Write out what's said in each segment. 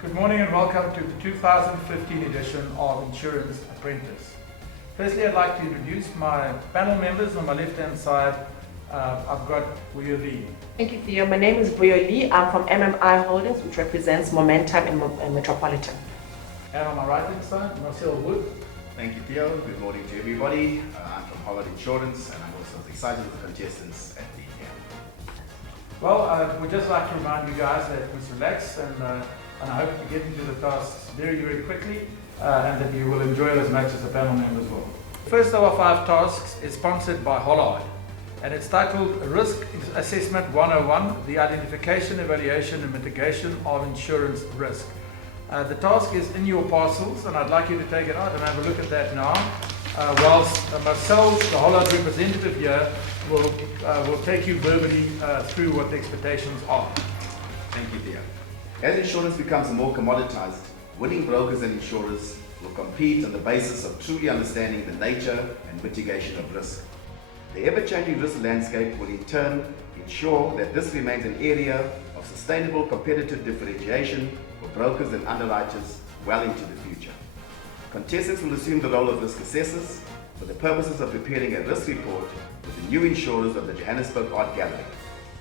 Good morning and welcome to the 2015 edition of Insurance Apprentice. Firstly, I'd like to introduce my panel members. On my left-hand side, I've got Buyo Lee. Thank you, Theo. My name is Buyo Lee. I'm from MMI Holdings, which represents Momentum in Metropolitan. And on my right-hand side, Marcel Wood. Thank you, Theo. Good morning to everybody. I'm from Holland Insurance, and I'm also as excited as the contestants at the end. Well, we'd just like to remind you guys that please relax and I hope to get into the tasks very, very quickly and that you will enjoy it as much as the panel members will. The first of our 5 tasks is sponsored by Hollard, and it's titled Risk Assessment 101, the Identification, Evaluation and Mitigation of Insurance Risk. The task is in your parcels, and I'd like you to take it out and have a look at that now. Whilst Marcel, the Hollard representative here, will take you verbally through what the expectations are. Thank you, Theo. As insurance becomes more commoditized, winning brokers and insurers will compete on the basis of truly understanding the nature and mitigation of risk. The ever-changing risk landscape will in turn ensure that this remains an area of sustainable competitive differentiation for brokers and underwriters well into the future. Contestants will assume the role of risk assessors for the purposes of preparing a risk report with the new insurers of the Johannesburg Art Gallery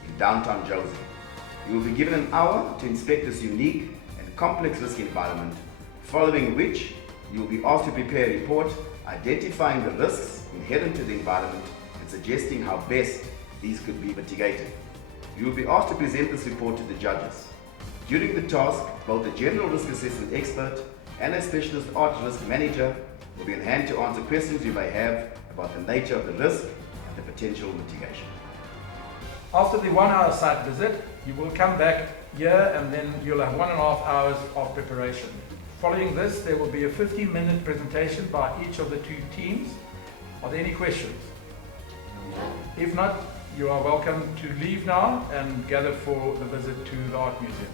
in downtown Jozi. You will be given an hour to inspect this unique and complex risk environment, following which you will be asked to prepare a report identifying the risks inherent to the environment and suggesting how best these could be mitigated. You will be asked to present this report to the judges. During the task, both a general risk assessment expert and a specialist art risk manager will be on hand to answer questions you may have about the nature of the risk and the potential mitigation. After the 1-hour site visit, you will come back here and then you'll have 1.5 hours of preparation. Following this, there will be a 15-minute presentation by each of the 2 teams. Are there any questions? If not, you are welcome to leave now and gather for the visit to the Art Museum.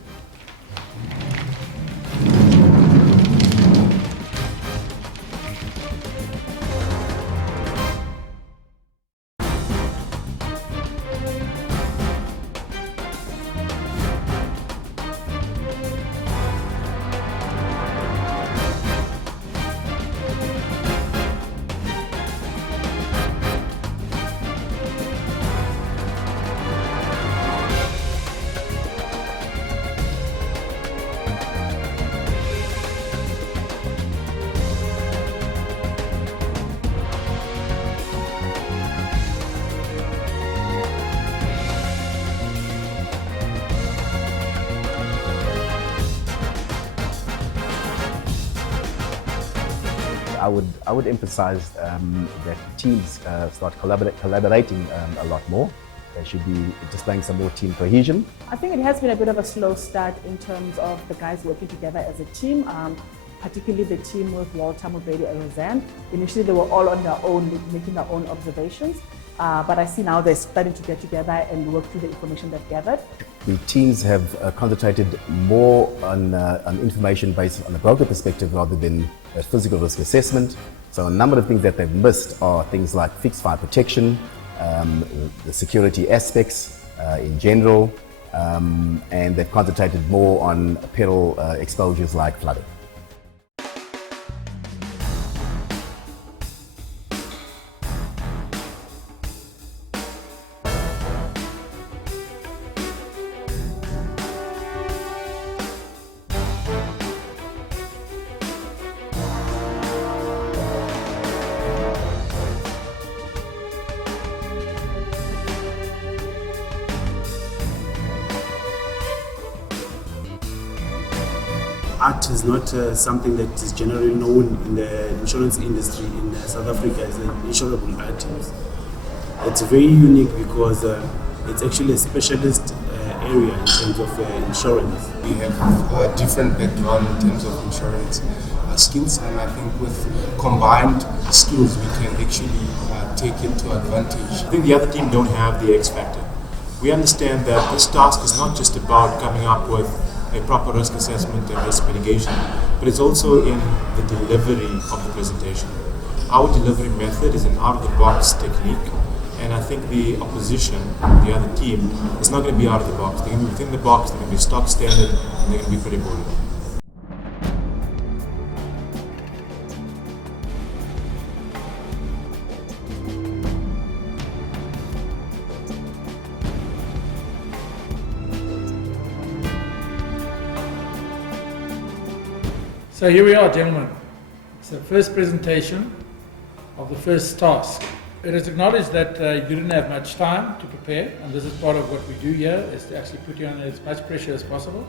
I would emphasize that teams start collaborating a lot more. They should be displaying some more team cohesion. I think it has been a bit of a slow start in terms of the guys working together as a team, particularly the team with Walter, Mubedi and Roseanne. Initially they were all on their own, making their own observations, but I see now they're starting to get together and work through the information they've gathered. The teams have concentrated more on information based on the broker perspective rather than a physical risk assessment. So a number of things that they've missed are things like fixed fire protection, the security aspects in general, and they've concentrated more on peril exposures like flooding. Art is not something that is generally known in the insurance industry in South Africa as an insurable items. It's very unique because it's actually a specialist area in terms of insurance. We have different background in terms of insurance skills, and I think with combined skills we can actually take it to advantage. I think the other team don't have the X factor. We understand that this task is not just about coming up with a proper risk assessment and risk mitigation, but it's also in the delivery of the presentation. Our delivery method is an out-of-the-box technique, and I think the opposition, the other team, is not going to be out of the box. They're going to be within the box, they're going to be stock standard, and they're going to be pretty boring. So here we are, gentlemen. It's the first presentation of the first task. It is acknowledged that you didn't have much time to prepare, and this is part of what we do here, is to actually put you under as much pressure as possible.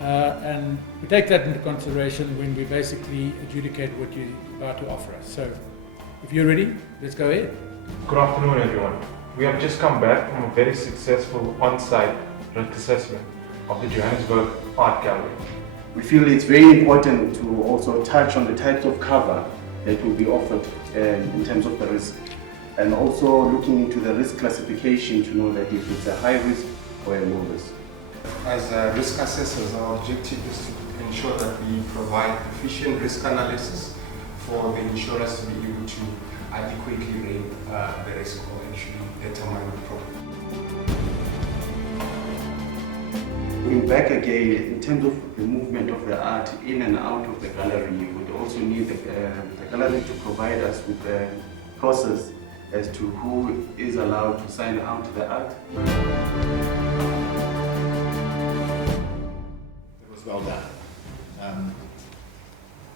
And we take that into consideration when we basically adjudicate what you're about to offer us. So if you're ready, let's go ahead. Good afternoon, everyone. We have just come back from a very successful on-site risk assessment of the Johannesburg Art Gallery. We feel it's very important to also touch on the types of cover that will be offered in terms of the risk, and also looking into the risk classification to know that if it's a high risk or a low risk. As risk assessors, our objective is to ensure that we provide efficient risk analysis for the insurers to be able to adequately rate the risk or actually determine the problem. Going back again, in terms of the movement of the art in and out of the gallery, you would also need the gallery to provide us with the process as to who is allowed to sign out the art. It was well done.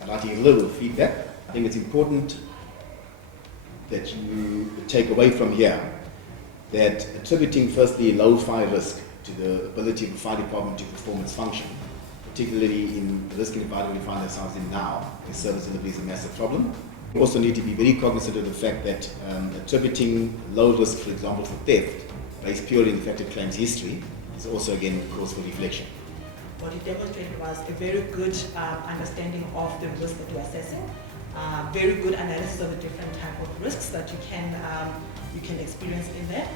I'd like to give a little feedback. I think it's important that you take away from here that attributing firstly low fire risk to the ability of the fire department to perform its function, particularly in the risk environment we find ourselves in now, where service delivery is a massive problem. We also need to be very cognizant of the fact that attributing low risk, for example, for theft, based purely on the fact it claims history, is also again cause for reflection. What it demonstrated was a very good understanding of the risk that you're assessing, very good analysis of the different type of risks that you can experience in there.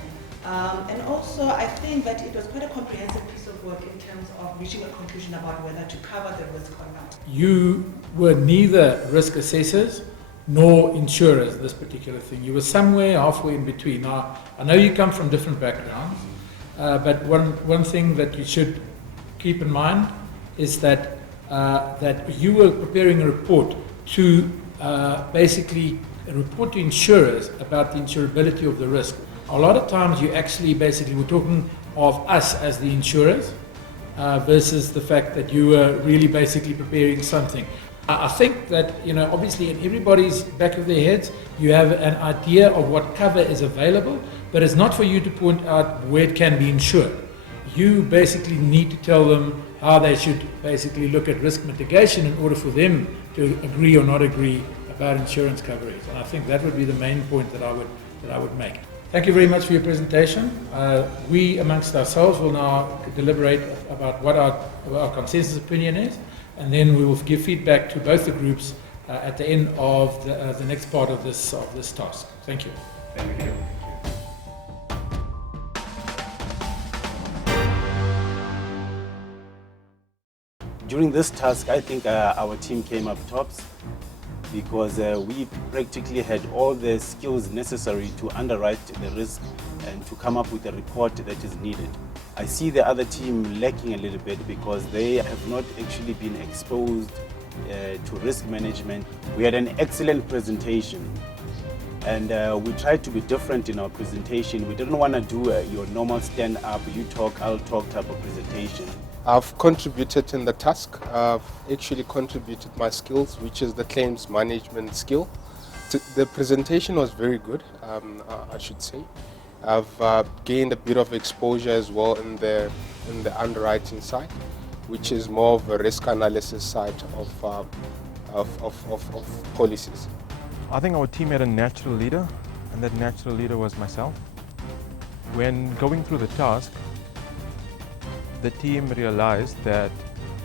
And also, I think that it was quite a comprehensive piece of work in terms of reaching a conclusion about whether to cover the risk or not. You were neither risk assessors nor insurers, this particular thing. You were somewhere halfway in between. Now, I know you come from different backgrounds, but one thing that you should keep in mind is that you were preparing a report to basically a report to insurers about the insurability of the risk. A lot of times you actually basically were talking of us as the insurers versus the fact that you were really basically preparing something. I think that, obviously in everybody's back of their heads, you have an idea of what cover is available, but it's not for you to point out where it can be insured. You basically need to tell them how they should basically look at risk mitigation in order for them to agree or not agree about insurance coverage. And I think that would be the main point that I would make. Thank you very much for your presentation. We amongst ourselves will now deliberate about what our consensus opinion is, and then we will give feedback to both the groups at the end of the next part of this task. Thank you. Thank you. During this task, I think our team came up tops because we practically had all the skills necessary to underwrite the risk and to come up with a report that is needed. I see the other team lacking a little bit because they have not actually been exposed to risk management. We had an excellent presentation, and we tried to be different in our presentation. We didn't want to do your normal stand-up, you talk, I'll talk type of presentation. I've contributed in the task. I've actually contributed my skills, which is the claims management skill. The presentation was very good, I should say. I've gained a bit of exposure as well in the underwriting side, which is more of a risk analysis side of policies. I think our team had a natural leader, and that natural leader was myself. When going through the task, the team realized that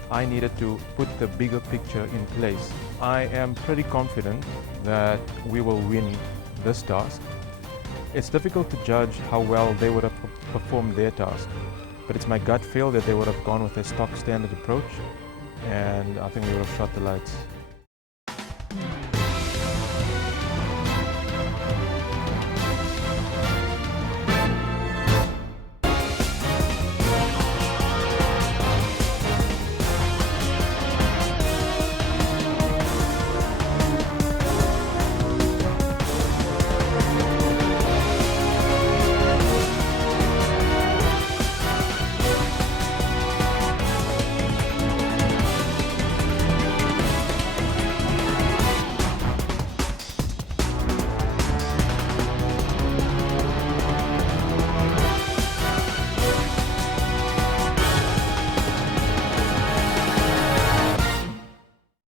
I needed to put the bigger picture in place. I am pretty confident that we will win this task. It's difficult to judge how well they would have performed their task, but it's my gut feel that they would have gone with a stock standard approach, and I think we would have shot the lights.